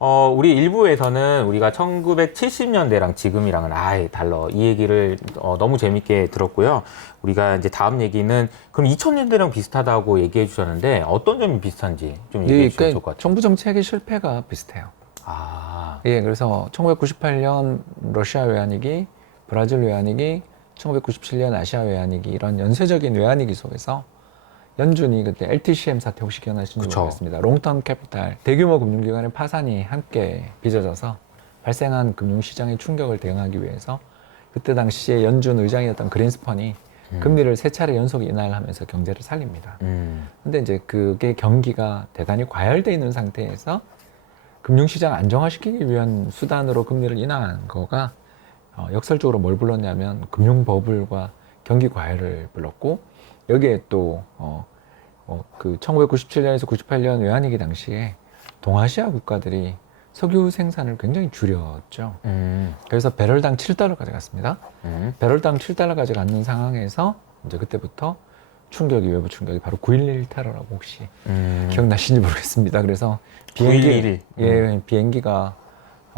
우리 일부에서는 우리가 1970년대랑 지금이랑은 아예 달라. 이 얘기를 너무 재밌게 들었고요. 우리가 이제 다음 얘기는 그럼 2000년대랑 비슷하다고 얘기해 주셨는데 어떤 점이 비슷한지 좀 얘기해 주시면 좋을 것 같아요. 정부 정책의 실패가 비슷해요. 아, 예, 그래서 1998년 러시아 외환위기, 브라질 외환위기, 1997년 아시아 외환위기 이런 연쇄적인 외환위기 속에서 연준이 그때 LTCM 사태 혹시 기억나시는지 그쵸. 모르겠습니다. 롱텀 캐피탈, 대규모 금융기관의 파산이 함께 빚어져서 발생한 금융시장의 충격을 대응하기 위해서 그때 당시에 연준 의장이었던 그린스펀이 금리를 세 차례 연속 인하를 하면서 경제를 살립니다. 근데 이제 그게 경기가 대단히 과열돼 있는 상태에서 금융시장 안정화시키기 위한 수단으로 금리를 인하한 거가 역설적으로 뭘 불렀냐면 금융버블과 경기 과열을 불렀고 여기에 또 그 1997년에서 98년 외환위기 당시에 동아시아 국가들이 석유 생산을 굉장히 줄였죠. 그래서 배럴당 7달러까지 갔습니다. 배럴당 7달러 가져가는 상황에서 이제 그때부터 충격이 외부 충격이 바로 9.11 테러라고 혹시 기억나시는지 모르겠습니다. 그래서 9.11. 비행기가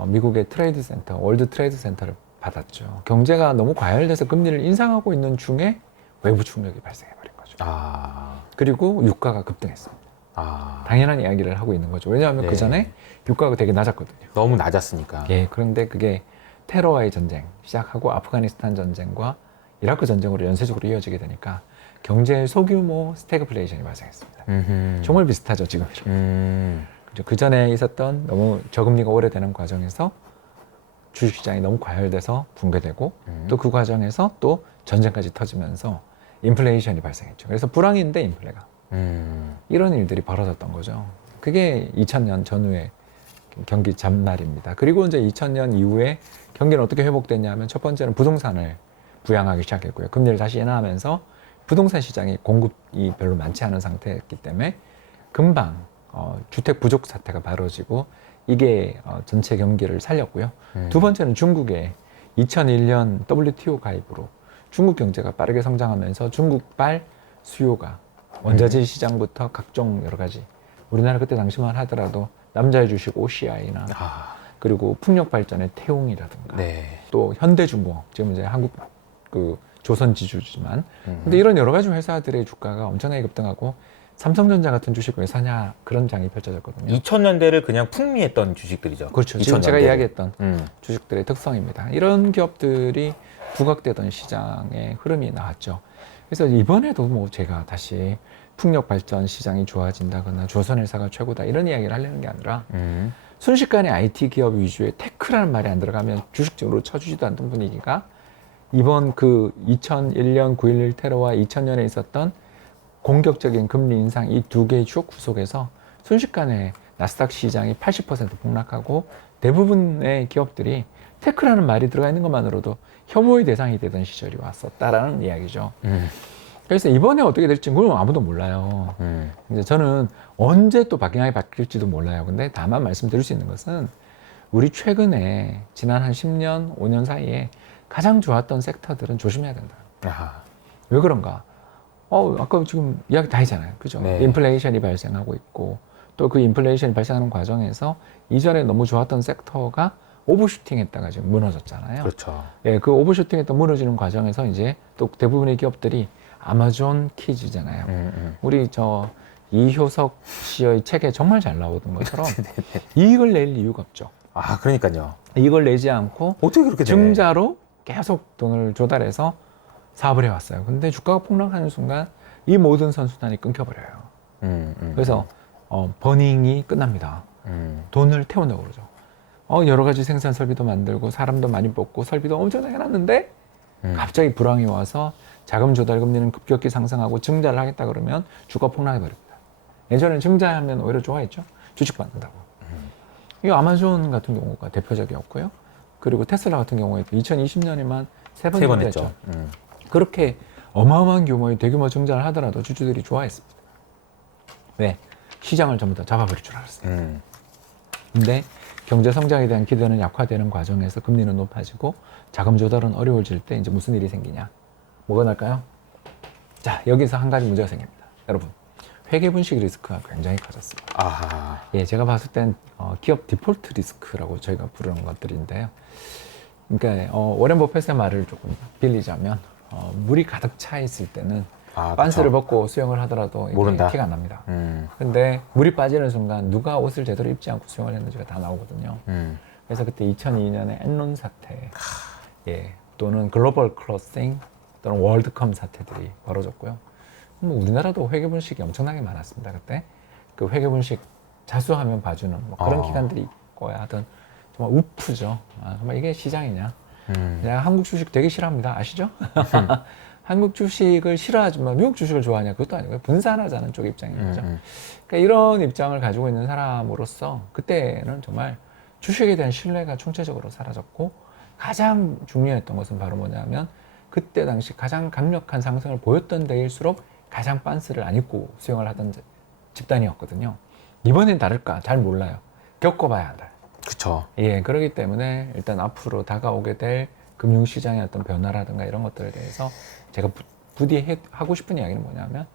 미국의 트레이드 센터, 월드 트레이드 센터를 받았죠. 경제가 너무 과열돼서 금리를 인상하고 있는 중에 외부 충격이 발생해버린 거죠. 아, 그리고 유가가 급등했습니다. 아. 당연한 이야기를 하고 있는 거죠. 왜냐하면 네. 그 전에 유가가 되게 낮았거든요. 너무 낮았으니까. 예, 그런데 그게 테러와의 전쟁 시작하고 아프가니스탄 전쟁과 이라크 전쟁으로 연쇄적으로 이어지게 되니까 경제의 소규모 스태그플레이션이 발생했습니다. 정말 비슷하죠, 지금이랑. 그 전에 있었던 너무 저금리가 오래되는 과정에서 주식시장이 너무 과열돼서 붕괴되고 또 그 과정에서 또 전쟁까지 터지면서 인플레이션이 발생했죠. 그래서 불황인데 인플레가. 이런 일들이 벌어졌던 거죠. 그게 2000년 전후의 경기 잡날입니다. 그리고 이제 2000년 이후에 경기는 어떻게 회복됐냐 하면 첫 번째는 부동산을 부양하기 시작했고요. 금리를 다시 인하하면서 부동산 시장이 공급이 별로 많지 않은 상태였기 때문에 금방 주택 부족 사태가 벌어지고 이게 전체 경기를 살렸고요. 두 번째는 중국의 2001년 WTO 가입으로 중국 경제가 빠르게 성장하면서 중국발 수요가 원자재 시장부터 각종 여러 가지 우리나라 그때 당시만 하더라도 남자의 주식 OCI나 그리고 풍력 발전의 태웅이라든가 네. 또 현대중공업 지금 이제 한국 그 조선 지주지만 근데 이런 여러 가지 회사들의 주가가 엄청나게 급등하고 삼성전자 같은 주식 왜 사냐 그런 장이 펼쳐졌거든요. 2000년대를 그냥 풍미했던 주식들이죠. 그렇죠. 지금 2000년대를. 제가 이야기했던 주식들의 특성입니다. 이런 기업들이 부각되던 시장의 흐름이 나왔죠. 그래서 이번에도 뭐 제가 다시 풍력 발전 시장이 좋아진다거나 조선회사가 최고다 이런 이야기를 하려는 게 아니라 순식간에 IT 기업 위주의 테크라는 말이 안 들어가면 주식적으로 쳐주지도 않던 분위기가 이번 그 2001년 9.11 테러와 2000년에 있었던 공격적인 금리 인상 이 두 개의 쇼크 속에서 순식간에 나스닥 시장이 80% 폭락하고 대부분의 기업들이 테크라는 말이 들어가 있는 것만으로도 혐오의 대상이 되던 시절이 왔었다라는 이야기죠. 그래서 이번에 어떻게 될지 그건 아무도 몰라요. 이제 저는 언제 또 방향이 바뀔지도 몰라요. 근데 다만 말씀드릴 수 있는 것은 우리 최근에 지난 한 10년, 5년 사이에 가장 좋았던 섹터들은 조심해야 된다. 아하. 왜 그런가? 아까 지금 이야기 다 했잖아요. 그죠? 네. 인플레이션이 발생하고 있고, 또 그 인플레이션이 발생하는 과정에서 이전에 너무 좋았던 섹터가 오버슈팅 했다가 지금 무너졌잖아요. 그렇죠. 예, 그 오버슈팅 했다 무너지는 과정에서 이제 또 대부분의 기업들이 아마존 키즈잖아요. 우리 이효석 씨의 책에 정말 잘 나오던 것처럼 이익을 낼 이유가 없죠. 아, 그러니까요. 이익을 내지 않고 어떻게 그렇게 돼? 증자로 계속 돈을 조달해서 사업을 해왔어요. 근데 주가가 폭락하는 순간 이 모든 선순환이 끊겨버려요. 그래서 버닝이 끝납니다. 돈을 태운다고 그러죠. 여러 가지 생산 설비도 만들고 사람도 많이 뽑고 설비도 엄청나게 해놨는데 갑자기 불황이 와서 자금 조달 금리는 급격히 상승하고 증자를 하겠다 그러면 주가 폭락해버립니다. 예전에는 증자하면 오히려 좋아했죠. 주식 받는다고. 이 아마존 같은 경우가 대표적이었고요. 그리고 테슬라 같은 경우에도 2020년에만 세 번 했죠. 그렇게 어마어마한 규모의 대규모 증자를 하더라도 주주들이 좋아했습니다. 왜? 시장을 전부 다 잡아버릴 줄 알았어요. 근데 경제 성장에 대한 기대는 약화되는 과정에서 금리는 높아지고 자금 조달은 어려워질 때 이제 무슨 일이 생기냐? 뭐가 날까요? 자, 여기서 한 가지 문제가 생깁니다. 여러분, 회계분식 리스크가 굉장히 커졌습니다. 아, 예, 제가 봤을 땐 기업 디폴트 리스크라고 저희가 부르는 것들인데요. 그러니까 워렌 버핏의 말을 조금 빌리자면 물이 가득 차 있을 때는 빤스를 벗고 수영을 하더라도 이게 모른다. 티가 안 납니다. 근데 물이 빠지는 순간 누가 옷을 제대로 입지 않고 수영을 했는지가 다 나오거든요. 그래서 그때 2002년에 엔론 사태, 예, 또는 글로벌 클로싱 또는 월드컴 사태들이 벌어졌고요. 뭐 우리나라도 회계분식이 엄청나게 많았습니다. 그때 그 회계분식 자수하면 봐주는 뭐 그런 기관들이 있고야 하던 정말 우프죠. 정말 이게 시장이냐? 내가 한국 주식 되게 싫어합니다. 아시죠? 한국 주식을 싫어하지만 미국 주식을 좋아하냐? 그것도 아니고요. 분산하자는 쪽 입장인 거죠. 그러니까 이런 입장을 가지고 있는 사람으로서 그때는 정말 주식에 대한 신뢰가 총체적으로 사라졌고 가장 중요했던 것은 바로 뭐냐면 그때 당시 가장 강력한 상승을 보였던 데일수록 가장 빤스를 안 입고 수영을 하던 집단이었거든요. 이번엔 다를까? 잘 몰라요. 겪어봐야 한다. 그쵸. 예, 그렇기 때문에 일단 앞으로 다가오게 될 금융시장의 어떤 변화라든가 이런 것들에 대해서 제가 부디 하고 싶은 이야기는 뭐냐면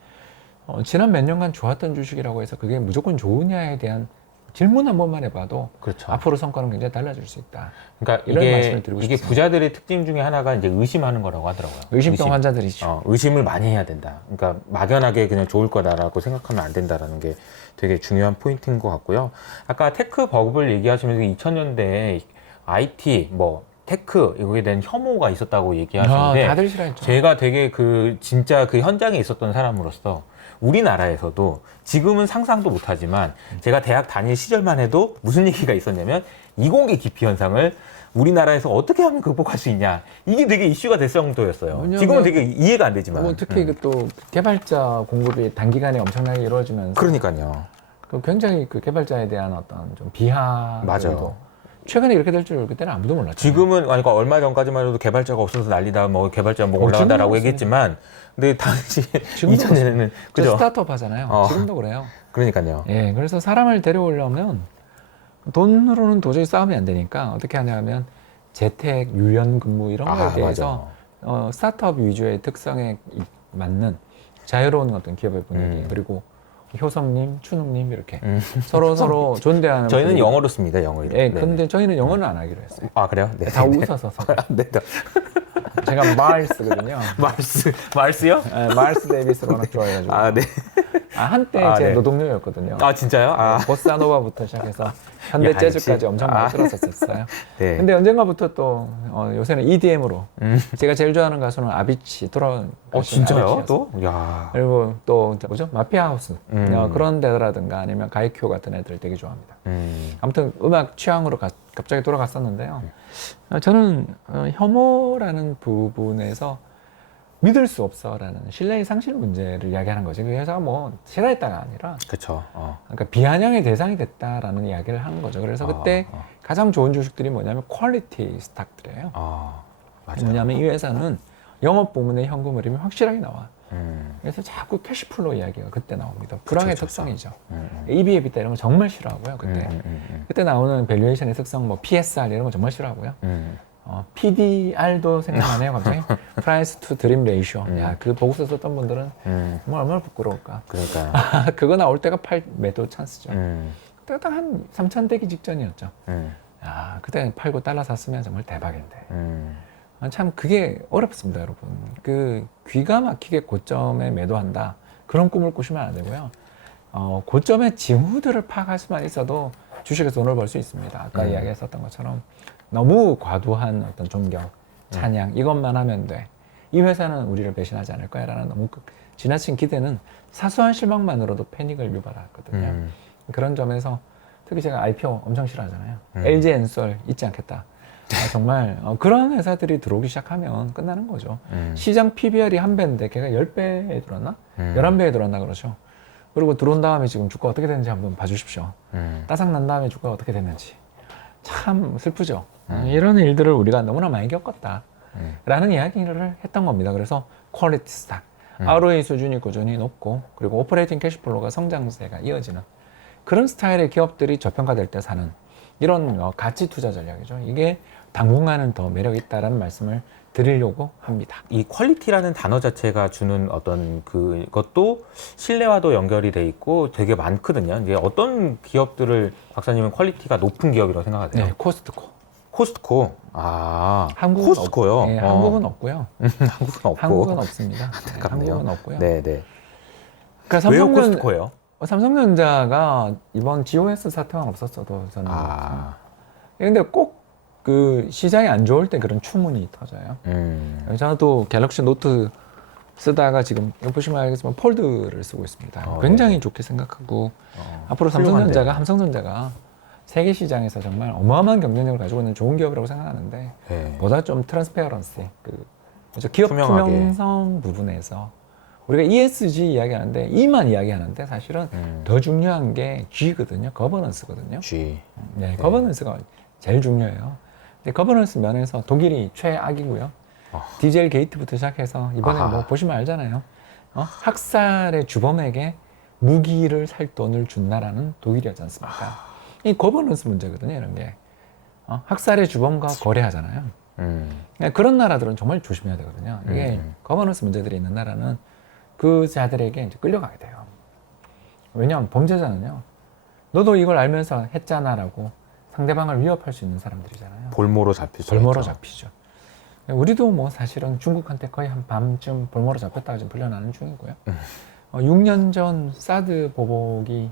지난 몇 년간 좋았던 주식이라고 해서 그게 무조건 좋으냐에 대한 질문 한 번만 해봐도 그렇죠. 앞으로 성과는 굉장히 달라질 수 있다. 그러니까 이런 말씀을 드리고 이게 싶습니다. 부자들의 특징 중에 하나가 이제 의심하는 거라고 하더라고요. 의심병 환자들이죠. 의심을 많이 해야 된다. 그러니까 막연하게 그냥 좋을 거다라고 생각하면 안 된다라는 게 되게 중요한 포인트인 것 같고요. 아까 테크 버블 얘기하시면서 2000년대에 IT, 뭐 테크 여기에 대한 혐오가 있었다고 얘기하시는데 다들 싫어했죠. 제가 되게 진짜 그 현장에 있었던 사람으로서 우리나라에서도 지금은 상상도 못하지만 제가 대학 다닐 시절만 해도 무슨 얘기가 있었냐면 이공계 기피 현상을 우리나라에서 어떻게 하면 극복할 수 있냐 이게 되게 이슈가 될 정도였어요. 지금은 되게 이해가 안 되지만 특히 또 개발자 공급이 단기간에 엄청나게 이루어지면서 그러니까요. 굉장히 그 개발자에 대한 어떤 좀 비하도 맞아요. 최근에 이렇게 될 줄 그때는 아무도 몰랐죠. 지금은 그러니까 얼마 전까지만 해도 개발자가 없어서 난리다, 뭐 개발자 뭐 올라간다라고 얘기했지만, 근데 당시 2000년에는 그죠? 스타트업 하잖아요. 지금도 그래요. 그러니까요. 예, 그래서 사람을 데려오려면 돈으로는 도저히 싸움이 안 되니까 어떻게 하냐면 재택, 유연 근무 이런 거에 대해서 스타트업 위주의 특성에 맞는 자유로운 어떤 기업의 분위기 그리고 효성님, 춘웅님 이렇게 서로 존대하는 저희는 분위기. 영어로 씁니다, 영어로. 예, 근데 저희는 영어는 안 하기로 했어요. 아 그래요? 네. 다 웃어서 서. 네. 제가 말스거든요. 말스요? 네, 말스 데이비스를 워낙 좋아해가지고. 아 네. 한때 제 노동요였거든요. 아 진짜요? 보사노바부터 시작해서 현대 재즈까지 엄청 많이 들었었어요. 네. 근데 언젠가부터 또 요새는 EDM으로 제가 제일 좋아하는 가수는 아비치 진짜요? 또? 야. 그리고 또 뭐죠? 마피아 하우스 그런 데라든가 아니면 가이큐 같은 애들 되게 좋아합니다. 아무튼 음악 취향으로 갑자기 돌아갔었는데요. 저는 혐오라는 부분에서 믿을 수 없어라는 신뢰의 상실 문제를 이야기하는 거죠. 그 회사가 뭐 싫어했다가 아니라, 그렇죠. 그러니까 비아냥의 대상이 됐다라는 이야기를 하는 거죠. 그래서 그때 가장 좋은 주식들이 뭐냐면 퀄리티 스탁들이에요. 맞아요. 뭐냐면 이 회사는 영업 부문의 현금 흐름이 확실하게 나와. 그래서 자꾸 캐시플로우 이야기가 그때 나옵니다. 불황의 특성이죠. EBITA 이런 거 정말 싫어하고요. 그때 나오는 밸류에이션의 특성, 뭐 PSR 이런 거 정말 싫어하고요. PDR도 생각나네요, 갑자기. Price to Dream Ratio. 야, 그 보고서 썼던 분들은 정말 얼마나 부끄러울까. 그러니까. 그거 나올 때가 매도 찬스죠. 그때가 딱 한 3천 되기 직전이었죠. 야, 그때 팔고 달러 샀으면 정말 대박인데. 참 그게 어렵습니다, 여러분. 그 귀가 막히게 고점에 매도한다. 그런 꿈을 꾸시면 안 되고요. 고점의 징후들을 파악할 수만 있어도 주식에서 돈을 벌 수 있습니다. 아까 이야기했었던 것처럼 너무 과도한 어떤 존경, 찬양 이것만 하면 돼. 이 회사는 우리를 배신하지 않을 거야 라는 너무 지나친 기대는 사소한 실망만으로도 패닉을 유발하거든요. 그런 점에서 특히 제가 IPO 엄청 싫어하잖아요. LG엔솔 잊지 않겠다. 정말 그런 회사들이 들어오기 시작하면 끝나는 거죠. 시장 PBR이 한 배인데 걔가 10배에 들었나? 11배에 들었나 그러죠. 그리고 들어온 다음에 지금 주가 어떻게 되는지 한번 봐주십시오. 따삭 난 다음에 주가가 어떻게 됐는지. 참 슬프죠. 이런 일들을 우리가 너무나 많이 겪었다. 라는 이야기를 했던 겁니다. 그래서 퀄리티 스탁, ROE 수준이 꾸준히 높고 그리고 오퍼레이팅 캐시플로우가 성장세가 이어지는 그런 스타일의 기업들이 저평가될 때 사는 이런 가치 투자 전략이죠. 이게 당분간은 더 매력 있다라는 말씀을 드리려고 합니다. 이 퀄리티라는 단어 자체가 주는 어떤 그것도 신뢰와도 연결이 돼 있고 되게 많거든요. 이제 어떤 기업들을 박사님은 퀄리티가 높은 기업이라고 생각하세요? 네, 코스트코. 코스트코. 아, 한국은 코스트코요? 네, 한국은 없고요. 한국은 없고. 한국은 없습니다. 네, 안타깝네요. 한국은 없고요. 네, 네. 그러니까 왜요 코스트코예요? 삼성전자가 이번 GOS 사태만 없었어도 저는. 근데 꼭 그 시장이 안 좋을 때 그런 추문이 터져요. 저도 갤럭시 노트 쓰다가 지금 여기 보시면 알겠지만 폴드를 쓰고 있습니다. 굉장히 네. 좋게 생각하고 앞으로 삼성전자가 세계 시장에서 정말 어마어마한 경쟁력을 가지고 있는 좋은 기업이라고 생각하는데 네. 보다 좀 트랜스페어런시, 기업 투명하게. 투명성 부분에서 우리가 ESG 이야기하는데 E만 이야기하는데 사실은 더 중요한 게 G거든요. 거버넌스거든요. G. 네, 거버넌스가 제일 중요해요. 근데 거버넌스 면에서 독일이 최악이고요. 디젤 게이트부터 시작해서 이번에 아하. 뭐 보시면 알잖아요. 학살의 주범에게 무기를 살 돈을 준 나라는 독일이었지 않습니까? 이 거버넌스 문제거든요, 이런 게. 학살의 주범과 거래하잖아요. 그러니까 그런 나라들은 정말 조심해야 되거든요. 이게 거버넌스 문제들이 있는 나라는 그 자들에게 이제 끌려가게 돼요. 왜냐하면 범죄자는요, 너도 이걸 알면서 했잖아라고 상대방을 위협할 수 있는 사람들이잖아요. 볼모로 잡힐 수 볼모로 있죠. 잡히죠. 우리도 뭐 사실은 중국한테 거의 한 밤쯤 볼모로 잡혔다가 지금 풀려나는 중이고요. 6년 전 사드 보복이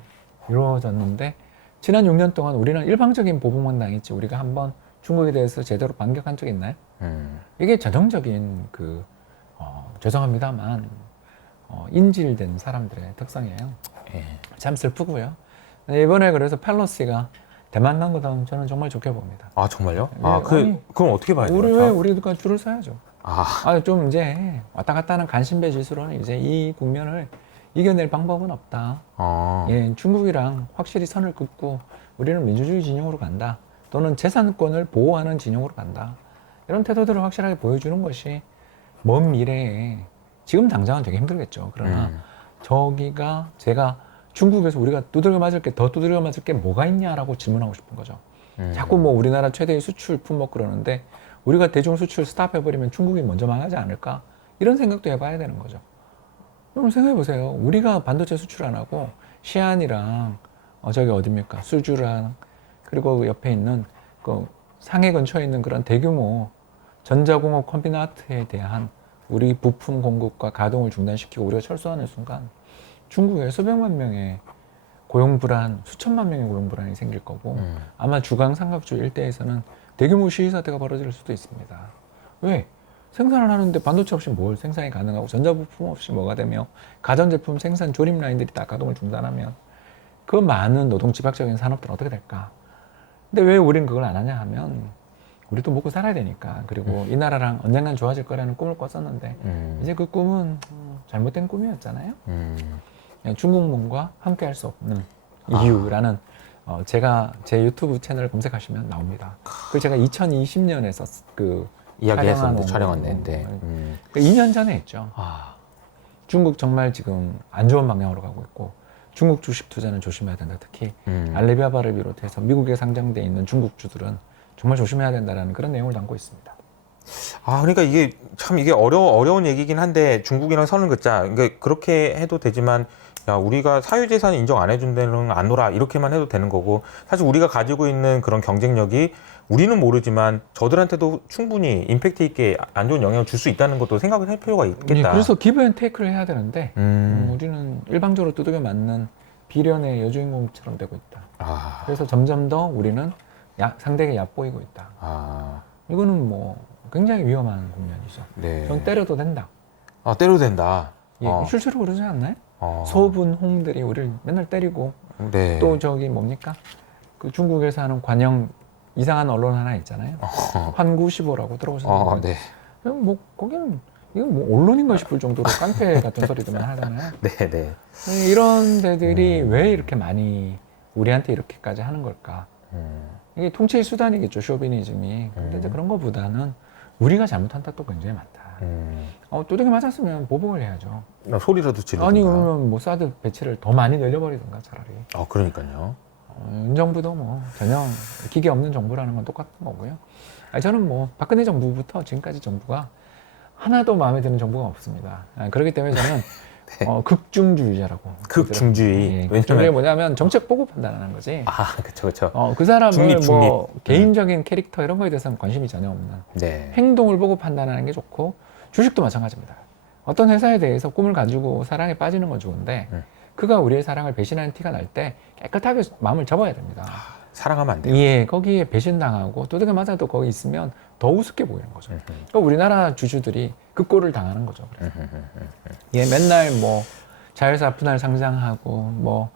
이루어졌는데 지난 6년 동안 우리는 일방적인 보복만 당했지 우리가 한번 중국에 대해서 제대로 반격한 적이 있나요? 이게 전형적인 죄송합니다만 인질된 사람들의 특성이에요. 참 슬프고요. 이번에 그래서 펠로시가 대만 간 거는 저는 정말 좋게 봅니다. 아, 정말요? 아니, 그럼 어떻게 봐야 돼요? 우리가 줄을 서야죠. 좀 이제 왔다 갔다 하는 간신배 지수로는 이제 이 국면을 이겨낼 방법은 없다. 중국이랑 확실히 선을 긋고 우리는 민주주의 진영으로 간다. 또는 재산권을 보호하는 진영으로 간다. 이런 태도들을 확실하게 보여주는 것이 먼 미래에 지금 당장은 되게 힘들겠죠. 그러나 저기가 제가 중국에서 우리가 두들겨 맞을 게 더 두들겨 맞을 게 뭐가 있냐라고 질문하고 싶은 거죠. 자꾸 뭐 우리나라 최대의 수출 품목 그러는데 우리가 대중 수출 스탑해버리면 중국이 먼저 망하지 않을까? 이런 생각도 해봐야 되는 거죠. 그럼 생각해 보세요. 우리가 반도체 수출 안 하고 시안이랑 저기 어딥니까? 수주랑 그리고 그 옆에 있는 그 상해 근처에 있는 그런 대규모 전자공업 컴비나트에 대한 우리 부품 공급과 가동을 중단시키고 우리가 철수하는 순간 중국에 수백만 명의 고용 불안, 수천만 명의 고용 불안이 생길 거고 아마 주강 삼각주 일대에서는 대규모 시위 사태가 벌어질 수도 있습니다. 왜? 생산을 하는데 반도체 없이 뭘 생산이 가능하고 전자부품 없이 뭐가 되며 가전제품 생산 조립 라인들이 다 가동을 중단하면 그 많은 노동 집약적인 산업들은 어떻게 될까? 근데 왜 우린 그걸 안 하냐 하면 우리도 먹고 살아야 되니까. 그리고 이 나라랑 언젠간 좋아질 거라는 꿈을 꿨었는데 이제 그 꿈은 잘못된 꿈이었잖아요. 중국몽과 함께 할 수 없는 이유라는 제가 제 유튜브 채널 검색하시면 나옵니다. 그 제가 2020년에 이야기했었는데 촬영했는데 2년 전에 했죠. 중국 정말 지금 안 좋은 방향으로 가고 있고 중국 주식 투자는 조심해야 된다. 특히 알리바바를 비롯해서 미국에 상장돼 있는 중국주들은 정말 조심해야 된다라는 그런 내용을 담고 있습니다. 그러니까 이게 참 이게 어려운 얘기긴 한데 중국이랑 선을 긋자. 그러니까 그렇게 해도 되지만 야, 우리가 사유재산 인정 안 해준 데는 안 놀아. 이렇게만 해도 되는 거고 사실 우리가 가지고 있는 그런 경쟁력이 우리는 모르지만 저들한테도 충분히 임팩트 있게 안 좋은 영향을 줄 수 있다는 것도 생각을 할 필요가 있겠다. 그래서 기브 앤 테이크를 해야 되는데 우리는 일방적으로 두들겨 맞는 비련의 여주인공처럼 되고 있다. 그래서 점점 더 우리는 상대에게 얕보이고 있다. 이거는 뭐 굉장히 위험한 국면이죠. 네. 전 때려도 된다. 때려도 된다. 실제로 그러지 않나요? 소분홍들이 우리를 맨날 때리고 네. 또 저기 뭡니까? 그 중국에서 하는 관영 이상한 언론 하나 있잖아요. 환구시보라고 들어보셨나요? 네. 뭐 거기는 이건 뭐 언론인가 싶을 정도로 깡패 같은 소리들만 하잖아요. 네, 네. 이런 데들이 왜 이렇게 많이 우리한테 이렇게까지 하는 걸까? 이게 통치의 수단이겠죠, 쇼비니즘이. 근데 이제 그런 거보다는 우리가 잘못한 탓도 굉장히 많다. 두들겨 맞았으면 보복을 해야죠. 소리라도 지르든가. 아니 그러면 뭐 사드 배치를 더 많이 늘려버리든가 차라리. 그러니까요. 윤 정부도 뭐 전혀 기계 없는 정부라는 건 똑같은 거고요. 저는 뭐 박근혜 정부부터 지금까지 정부가 하나도 마음에 드는 정부가 없습니다. 그렇기 때문에 저는 네. 극중주의자라고. 극중주의. 예, 극중주의 왜냐면 뭐냐면 정책 보고 판단하는 거지. 그쵸, 그쵸. 그 사람을 중립. 뭐 개인적인 캐릭터 이런 거에 대해서는 관심이 전혀 없는. 네. 행동을 보고 판단하는 게 좋고 주식도 마찬가지입니다. 어떤 회사에 대해서 꿈을 가지고 사랑에 빠지는 건 좋은데 그가 우리의 사랑을 배신하는 티가 날 때 깨끗하게 마음을 접어야 됩니다. 사랑하면 안 돼요. 예, 거기에 배신당하고 두들겨 맞아도 거기 있으면 더 우습게 보이는 거죠. 그러니까 우리나라 주주들이 그 꼴을 당하는 거죠. 그래서. 예, 맨날 뭐 자회사 분할 상장하고 뭐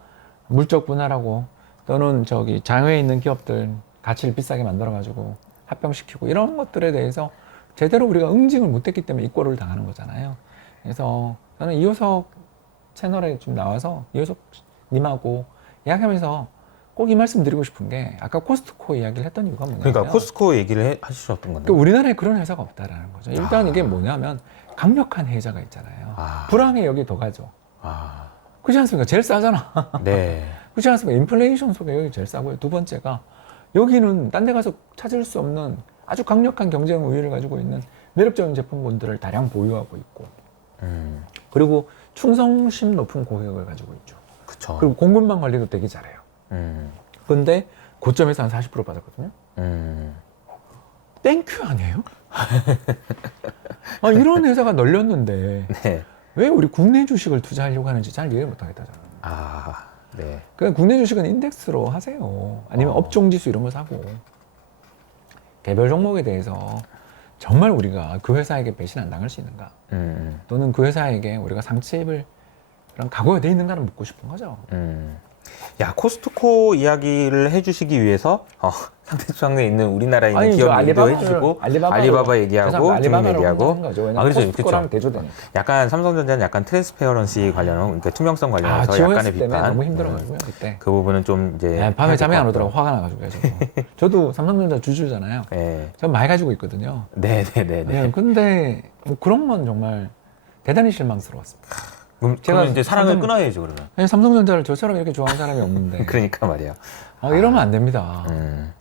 물적 분할하고 또는 저기 장외에 있는 기업들 가치를 비싸게 만들어가지고 합병시키고 이런 것들에 대해서 제대로 우리가 응징을 못했기 때문에 이 꼴을 당하는 거잖아요. 그래서 저는 이효석 채널에 좀 나와서 이효석 님하고 이야기하면서 꼭 이 말씀 드리고 싶은 게 아까 코스트코 이야기를 했던 이유가 뭐냐면 그러니까 코스트코 얘기를 하셨던 건데. 그러니까 우리나라에 그런 회사가 없다라는 거죠. 일단 이게 뭐냐면 강력한 해자가 있잖아요. 불황에 여기 더 가죠. 그렇지 않습니까? 제일 싸잖아. 네. 그렇지 않습니까? 인플레이션 속에 여기 제일 싸고요. 두 번째가 여기는 딴 데 가서 찾을 수 없는 아주 강력한 경쟁 우위를 가지고 있는 매력적인 제품군들을 다량 보유하고 있고 그리고 충성심 높은 고객을 가지고 있죠. 그쵸. 그리고 공급망 관리도 되게 잘해요. 근데 고점에서 한 40% 받았거든요. 땡큐 아니에요? 이런 회사가 널렸는데 네. 왜 우리 국내 주식을 투자하려고 하는지 잘 이해 못하겠다 저는. 네. 그냥 국내 주식은 인덱스로 하세요. 아니면 업종지수 이런 거 사고 개별 종목에 대해서 정말 우리가 그 회사에게 배신 안 당할 수 있는가 또는 그 회사에게 우리가 상처 입을 그런 각오가 돼 있는가를 묻고 싶은 거죠. 야, 코스트코 이야기를 해주시기 위해서 상대주장에 있는 우리나라에 있는 기업 얘기도 해주시고 알리바바 얘기하고 증인 얘기하고 그래서 코스트코랑 대조되니까. 약간 삼성전자는 약간 트랜스페어런시 관련, 그러니까 투명성 관련해서 약간의 때문에 비판. 너무 힘들어가지고요 그때. 그 부분은 좀 이제 밤에 잠이 안 오더라고 화가 나가지고요. 저도 삼성전자 주주잖아요. 네. 전 많이 가지고 있거든요. 네네네네. 근데 뭐 그런 건 정말 대단히 실망스러웠습니다. 그럼 이제 사랑을 끊어야죠 그러면. 삼성전자를 저처럼 이렇게 좋아하는 사람이 없는데. 그러니까 말이야. 이러면 안 됩니다.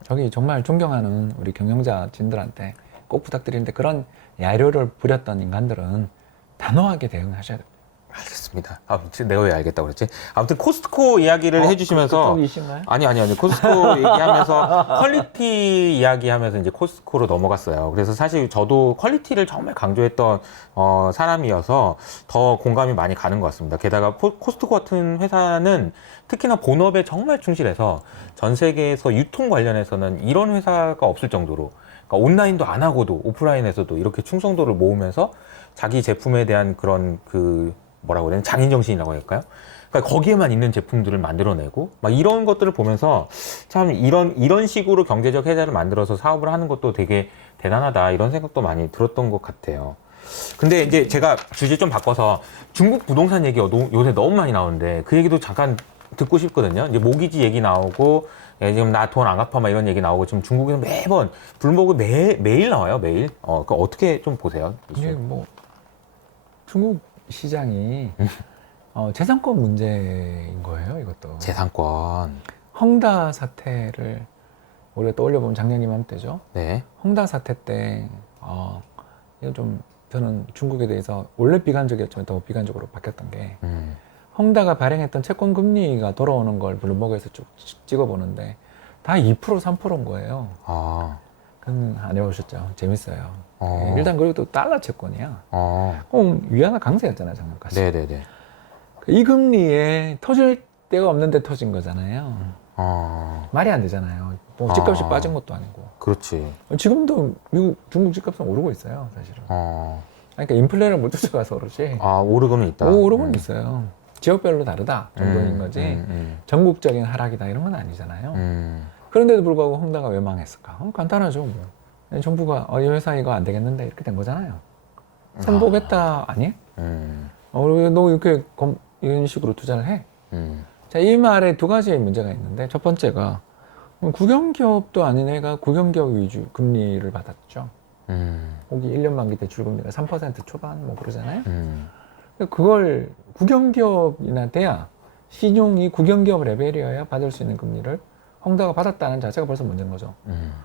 저기 정말 존경하는 우리 경영자진들한테 꼭 부탁드리는데 그런 야료를 부렸던 인간들은 단호하게 대응하셔야 됩니다. 알겠습니다. 내가 왜 알겠다고 그랬지? 아무튼 코스트코 이야기를 해주시면서 그쪽이신가요? 아니 코스트코 얘기하면서 퀄리티 이야기하면서 이제 코스트코로 넘어갔어요. 그래서 사실 저도 퀄리티를 정말 강조했던 사람이어서 더 공감이 많이 가는 것 같습니다. 게다가 코스트코 같은 회사는 특히나 본업에 정말 충실해서 전 세계에서 유통 관련해서는 이런 회사가 없을 정도로 그러니까 온라인도 안 하고도 오프라인에서도 이렇게 충성도를 모으면서 자기 제품에 대한 그런 뭐라고 해야 되나 장인정신이라고 할까요? 그러니까 거기에만 있는 제품들을 만들어내고 막 이런 것들을 보면서 참 이런 식으로 경제적 해자를 만들어서 사업을 하는 것도 되게 대단하다 이런 생각도 많이 들었던 것 같아요. 근데 이제 제가 주제 좀 바꿔서 중국 부동산 얘기가 요새 너무 많이 나오는데 그 얘기도 잠깐 듣고 싶거든요. 이제 모기지 얘기 나오고 지금 나 돈 안 갚아 막 이런 얘기 나오고 지금 중국에서 매번 블룸버그 매일 나와요 매일. 그 어떻게 좀 보세요? 이게 뭐 중국 시장이 재산권 문제인 거예요, 이것도. 재산권. 헝다 사태를 우리가 떠올려보면 작년 이맘때죠. 네. 헝다 사태 때 이거 좀 저는 중국에 대해서 원래 비관적이었지만 더 비관적으로 바뀌었던 게 헝다가 발행했던 채권 금리가 돌아오는 걸 블룸버그에서 쭉 찍어보는데 다 2% 3%인 거예요. 그건 안 해보셨죠? 재밌어요. 일단 그리고 또 달러 채권이야. 위안화 강세였잖아요, 작년까지. 네네네. 이 금리에 터질 데가 없는데 터진 거잖아요. 말이 안 되잖아요. 뭐 집값이 빠진 것도 아니고. 그렇지. 지금도 중국 집값은 오르고 있어요, 사실은. 그러니까 인플레를 못 쫓아가서 그렇지. 오르고는 있다. 오르고는 있어요. 지역별로 다르다 정도인 거지. 전국적인 하락이다 이런 건 아니잖아요. 그런데도 불구하고 헝다가 왜 망했을까? 간단하죠. 뭐. 정부가 이 회사 이거 안 되겠는데 이렇게 된 거잖아요. 선보겠다 아니? 너 이렇게 이런 식으로 투자를 해? 자, 이 말에 두 가지의 문제가 있는데 첫 번째가 국영기업도 아닌 애가 국영기업 위주 금리를 받았죠. 거기 1년 만기 대출 금리가 3% 초반 뭐 그러잖아요. 그걸 국영기업이나 돼야 신용이 국영기업 레벨이어야 받을 수 있는 금리를 헝다가 받았다는 자체가 벌써 문제인 거죠.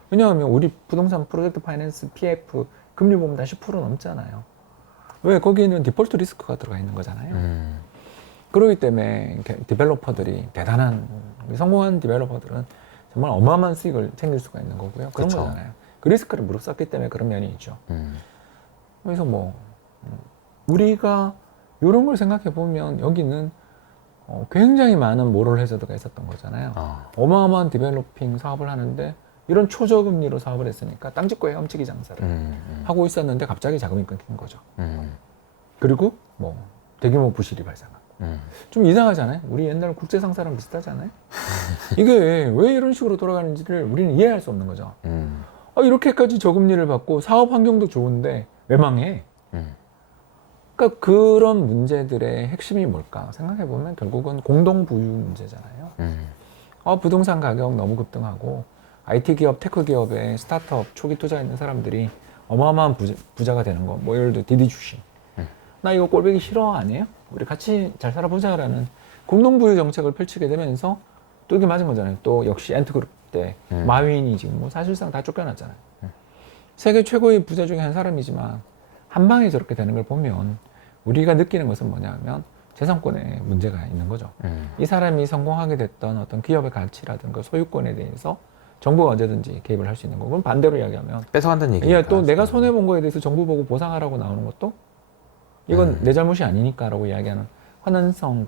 왜냐하면 우리 부동산 프로젝트 파이낸스 PF 금리 보면 다 10% 넘잖아요. 왜? 거기에는 디폴트 리스크가 들어가 있는 거잖아요. 그렇기 때문에 디벨로퍼들이 대단한 성공한 디벨로퍼들은 정말 어마어마한 수익을 챙길 수가 있는 거고요. 그런 그쵸. 거잖아요. 그 리스크를 무릅썼기 때문에 그런 면이 있죠. 그래서 뭐 우리가 이런 걸 생각해 보면 여기는 굉장히 많은 모럴 해저드가 있었던 거잖아요. 어마어마한 디벨로핑 사업을 하는데 이런 초저금리로 사업을 했으니까 땅짓고 헤엄치기 장사를 하고 있었는데 갑자기 자금이 끊긴 거죠. 그리고 뭐 대규모 부실이 발생하고. 좀 이상하잖아요. 우리 옛날 국제상사랑 비슷하잖아요. 이게 왜 이런 식으로 돌아가는지를 우리는 이해할 수 없는 거죠. 이렇게까지 저금리를 받고 사업 환경도 좋은데 왜 망해? 그러니까 그런 문제들의 핵심이 뭘까 생각해 보면 결국은 공동 부유 문제잖아요. 부동산 가격 너무 급등하고 IT 기업, 테크 기업에 스타트업 초기 투자했는 사람들이 어마어마한 부자가 되는 거. 뭐 예를 들어 디디 주식. 나 이거 꼴보기 싫어 아니에요? 우리 같이 잘 살아보자라는 공동 부유 정책을 펼치게 되면서 또 이게 맞은 거잖아요. 또 역시 엔트그룹 때 마윈이 지금 뭐 사실상 다 쫓겨났잖아요. 세계 최고의 부자 중에 한 사람이지만 한 방에 저렇게 되는 걸 보면 우리가 느끼는 것은 뭐냐면 재산권에 문제가 있는 거죠. 이 사람이 성공하게 됐던 어떤 기업의 가치라든가 소유권에 대해서 정부가 언제든지 개입을 할 수 있는 거고, 그럼 반대로 이야기하면 뺏어간다는 얘기니까. 또 내가 손해 본 거에 대해서 정부 보고 보상하라고 나오는 것도 이건 내 잘못이 아니니까라고 이야기하는 환원성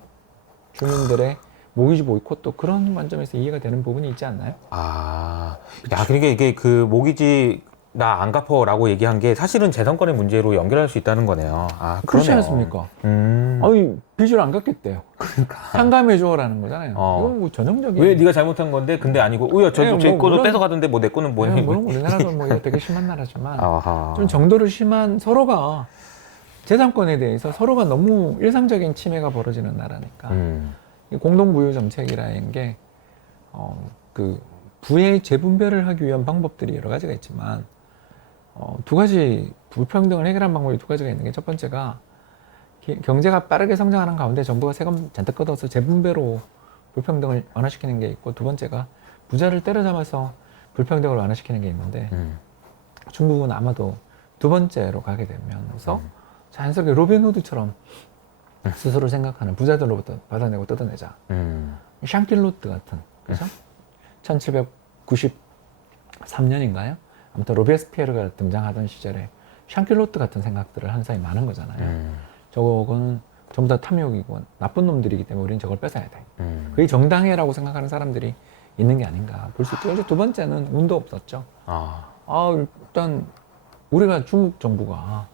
주민들의 모기지 보이콧도 그런 관점에서 이해가 되는 부분이 있지 않나요? 야, 그러니까 이게 그 모기지 나 안 갚어라고 얘기한 게 사실은 재산권의 문제로 연결할 수 있다는 거네요. 그렇지 그러네요. 않습니까? 아니 빚을 안 갚겠대요. 그러니까. 상감해줘라는 거잖아요. 이건 뭐 전형적인. 왜 네가 잘못한 건데 근데 아니고 제 뭐 거도 물론- 뺏어가던데 뭐 내 거는 뭐니? 물론 우리나라도 뭐 이거 되게 심한 나라지만 아하. 좀 정도로 심한 서로가 재산권에 대해서 서로가 너무 일상적인 침해가 벌어지는 나라니까 이 공동부유 정책이라는 게 그 부의 재분배를 하기 위한 방법들이 여러 가지가 있지만 두 가지 불평등을 해결하는 방법이 두 가지가 있는 게 첫 번째가 경제가 빠르게 성장하는 가운데 정부가 세금 잔뜩 걷어서 재분배로 불평등을 완화시키는 게 있고, 두 번째가 부자를 때려잡아서 불평등을 완화시키는 게 있는데 중국은 아마도 두 번째로 가게 되면서 자연스럽게 로빈후드처럼 스스로 생각하는 부자들로부터 받아내고 뜯어내자. 샹킬로트 같은, 그죠? 1793년인가요? 아무튼 로베스피에르가 등장하던 시절에 샹킬로트 같은 생각들을 하는 사람이 많은 거잖아요. 저거는 전부 다 탐욕이고 나쁜 놈들이기 때문에 우리는 저걸 뺏어야 돼. 그게 정당해라고 생각하는 사람들이 있는 게 아닌가 볼 수 있고, 이제 두 번째는 운도 없었죠. 일단 우리가 중국 정부가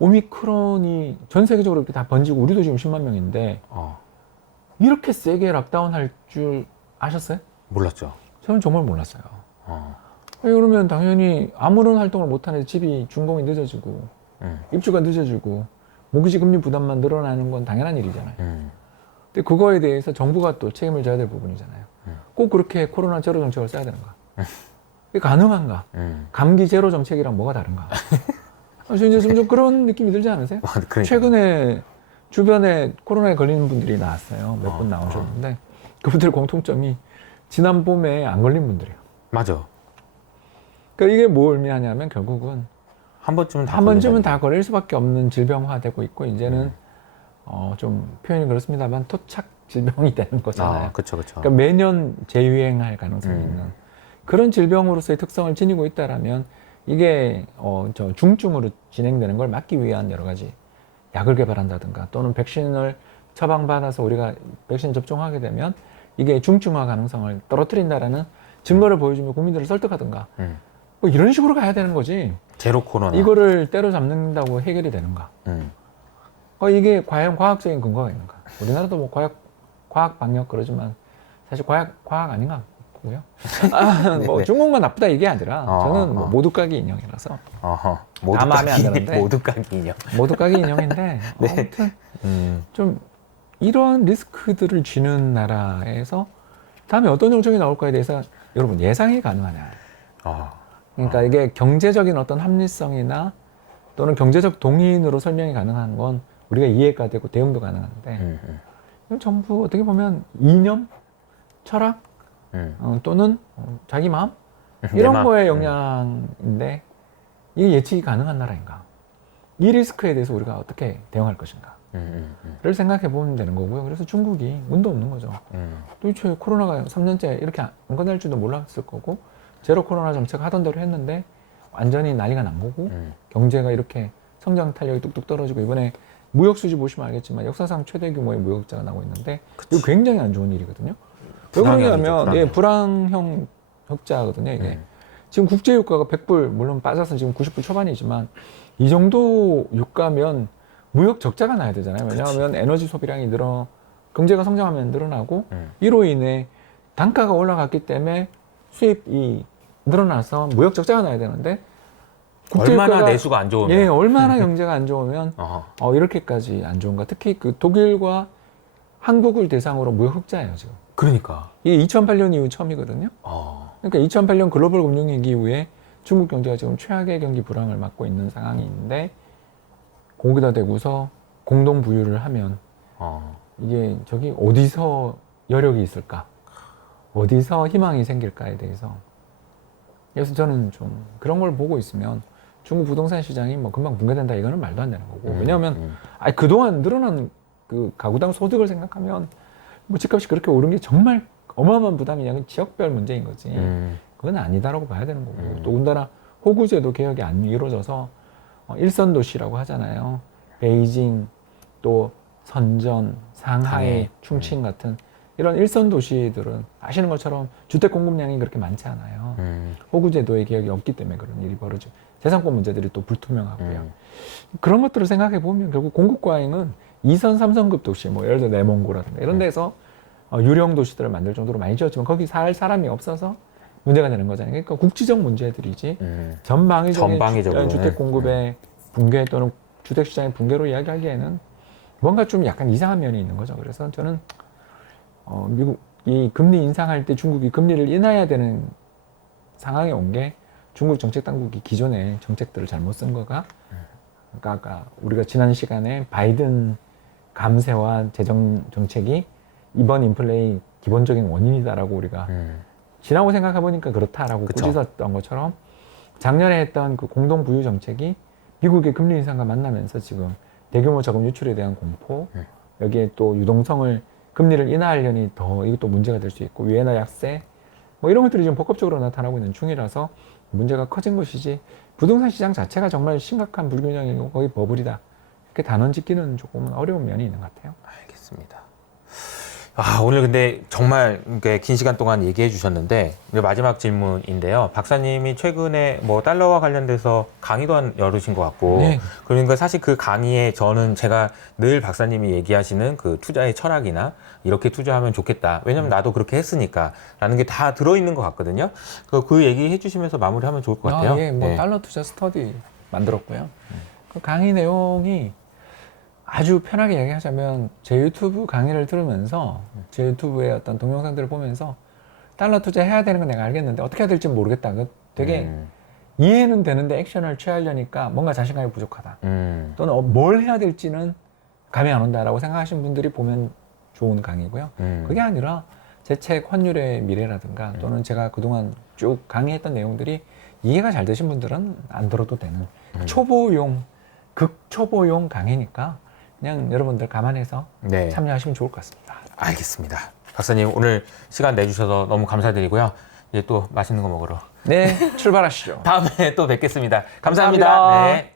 오미크론이 전 세계적으로 이렇게 다 번지고 우리도 지금 10만 명인데 이렇게 세게 락다운 할 줄 아셨어요? 몰랐죠. 저는 정말 몰랐어요. 그러면 당연히 아무런 활동을 못하는 집이 준공이 늦어지고 입주가 늦어지고 모기지 금리 부담만 늘어나는 건 당연한 일이잖아요. 근데 그거에 대해서 정부가 또 책임을 져야 될 부분이잖아요. 꼭 그렇게 코로나 제로 정책을 써야 되는가? 이게 가능한가? 감기 제로 정책이랑 뭐가 다른가? 그래서 이제 좀 그런 느낌이 들지 않으세요? 그러니까. 최근에 주변에 코로나에 걸리는 분들이 나왔어요. 몇 분 나오셨는데 그분들 공통점이 지난 봄에 안 걸린 분들이에요. 맞아. 그러니까 이게 뭘 의미하냐면 결국은 한 번쯤은 다 걸릴 수밖에 없는 질병화되고 있고, 이제는 좀 표현이 그렇습니다만 토착 질병이 되는 거잖아요. 그렇죠. 그러니까 매년 재유행할 가능성이 있는 그런 질병으로서의 특성을 지니고 있다라면 이게 중증으로 진행되는 걸 막기 위한 여러 가지 약을 개발한다든가 또는 백신을 처방받아서 우리가 백신 접종하게 되면 이게 중증화 가능성을 떨어뜨린다라는 증거를 보여주며 국민들을 설득하든가 뭐 이런 식으로 가야 되는 거지. 제로 코로나. 이거를 때려잡는다고 해결이 되는가? 이게 과연 과학적인 근거가 있는가? 우리나라도 뭐 과학 방역 그러지만 사실 과학 아닌 것 같고요. 뭐 중국만 나쁘다 이게 아니라 저는 뭐 모두까기 인형이라서 다 마음에 안 드는데 모두까기 인형. 모두까기 인형인데 아무튼 좀 이러한 리스크들을 쥐는 나라에서 다음에 어떤 정책이 나올까에 대해서 여러분 예상이 가능하냐? 그러니까 이게 경제적인 어떤 합리성이나 또는 경제적 동인으로 설명이 가능한 건 우리가 이해가 되고 대응도 가능한데 전부 어떻게 보면 이념, 철학 또는 자기 마음 이런 마음. 거에 영향인데 이게 예측이 가능한 나라인가? 이 리스크에 대해서 우리가 어떻게 대응할 것인가?를 생각해 보면 되는 거고요. 그래서 중국이 운도 없는 거죠. 도대체 코로나가 3년째 이렇게 안 끝날 줄도 몰랐을 거고 제로 코로나 정책 하던 대로 했는데 완전히 난리가 난 거고 경제가 이렇게 성장 탄력이 뚝뚝 떨어지고 이번에 무역 수지 보시면 알겠지만 역사상 최대 규모의 무역자가 나고 있는데 이거 굉장히 안 좋은 일이거든요. 왜 그러냐면 예, 불황형 흑자거든요. 이게 지금 국제 유가가 100불 물론 빠져서 지금 90불 초반이지만 이 정도 유가면 무역 적자가 나야 되잖아요. 왜냐하면 에너지 소비량이 경제가 성장하면 늘어나고 이로 인해 단가가 올라갔기 때문에 수입이 늘어나서 무역 적자가 나야 되는데 얼마나 내수가 안 좋으면 예, 얼마나 경제가 안 좋으면 이렇게까지 안 좋은가. 특히 그 독일과 한국을 대상으로 무역 흑자예요 지금. 그러니까 이게 2008년 이후 처음이거든요. 그러니까 2008년 글로벌 금융위기 이후에 중국 경제가 지금 최악의 경기 불황을 맞고 있는 상황이 있는데 거기다 대고서 공동 부유를 하면 이게 저기 어디서 여력이 있을까? 어디서 희망이 생길까에 대해서 그래서 저는 좀 그런 걸 보고 있으면 중국 부동산 시장이 뭐 금방 붕괴된다 이거는 말도 안 되는 거고 왜냐하면 그동안 늘어난 그 가구당 소득을 생각하면 뭐 집값이 그렇게 오른 게 정말 어마어마한 부담이 아니라 지역별 문제인 거지 그건 아니다라고 봐야 되는 거고 더군다나 호구제도 개혁이 안 이루어져서 일선 도시라고 하잖아요. 베이징 또 선전, 상하이, 충칭 같은 이런 일선 도시들은 아시는 것처럼 주택 공급량이 그렇게 많지 않아요. 호구제도의 개혁이 없기 때문에 그런 일이 벌어지고 재산권 문제들이 또 불투명하고요. 그런 것들을 생각해 보면 결국 공급 과잉은 2선, 3선급 도시, 뭐 예를 들어 내몽고라든가 이런 데서 유령 도시들을 만들 정도로 많이 지었지만 거기 살 사람이 없어서 문제가 되는 거잖아요. 그러니까 국지적 문제들이지 전방위적인 주택 공급의 붕괴 또는 주택 시장의 붕괴로 이야기하기에는 뭔가 좀 약간 이상한 면이 있는 거죠. 그래서 저는 미국 이 금리 인상할 때 중국이 금리를 인하해야 되는 상황에 온 게 중국 정책 당국이 기존의 정책들을 잘못 쓴 거가 그러니까 아까 우리가 지난 시간에 바이든 감세와 재정 정책이 이번 인플레이 기본적인 원인이다라고 우리가 지나고 생각해 보니까 그렇다라고 꾸짖었던 것처럼 작년에 했던 그 공동 부유 정책이 미국의 금리 인상과 만나면서 지금 대규모 저금 유출에 대한 공포 여기에 또 유동성을 금리를 인하하려니 더 이것도 문제가 될 수 있고 위에나 약세 뭐 이런 것들이 지금 복합적으로 나타나고 있는 중이라서 문제가 커진 것이지 부동산 시장 자체가 정말 심각한 불균형이고 거의 버블이다 이렇게 단언 짓기는 조금 어려운 면이 있는 것 같아요. 알겠습니다. 오늘 근데 정말 긴 시간 동안 얘기해 주셨는데 마지막 질문인데요. 박사님이 최근에 뭐 달러와 관련돼서 강의도 열으신 것 같고 네. 그러니까 사실 그 강의에 저는 제가 늘 박사님이 얘기하시는 그 투자의 철학이나 이렇게 투자하면 좋겠다. 왜냐면 나도 그렇게 했으니까 라는 게 다 들어있는 것 같거든요. 그 얘기 해주시면서 마무리하면 좋을 것 같아요. 예, 뭐 달러 투자 스터디 만들었고요. 그 강의 내용이 아주 편하게 얘기하자면 제 유튜브 강의를 들으면서 제 유튜브의 어떤 동영상들을 보면서 달러 투자해야 되는 건 내가 알겠는데 어떻게 해야 될지 모르겠다. 되게 이해는 되는데 액션을 취하려니까 뭔가 자신감이 부족하다. 또는 뭘 해야 될지는 감이 안 온다라고 생각하시는 분들이 보면 좋은 강의고요. 그게 아니라 제 책 환율의 미래라든가 또는 제가 그동안 쭉 강의했던 내용들이 이해가 잘 되신 분들은 안 들어도 되는 초보용, 극초보용 강의니까 그냥 여러분들 감안해서 참여하시면 좋을 것 같습니다. 알겠습니다. 박사님 오늘 시간 내주셔서 너무 감사드리고요. 이제 또 맛있는 거 먹으러 네, 출발하시죠. 다음에 또 뵙겠습니다. 감사합니다. 감사합니다. 네.